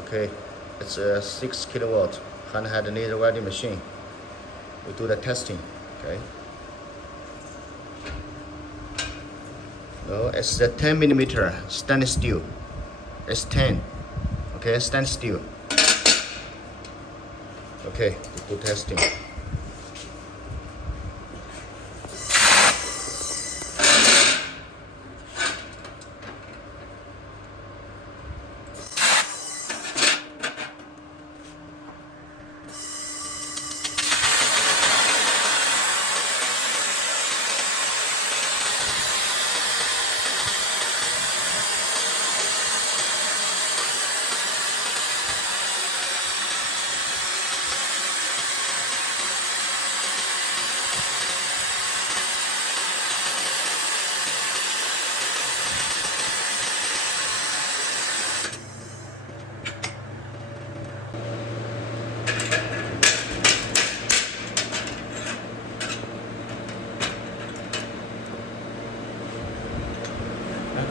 Okay, it's a 6 kilowatt handheld laser welding machine. We do the testing. Okay. No, it's a 10 millimeter stainless steel. It's 10. Okay, stainless steel. Okay, we do testing.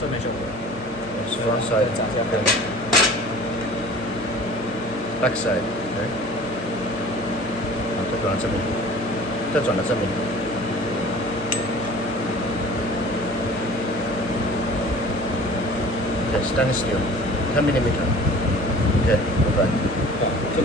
正面效果，Front side. 长下来。 Back side. Okay. 再转到正面，再转到正面。Okay, stainless steel, 10 millimeter. Okay, okay.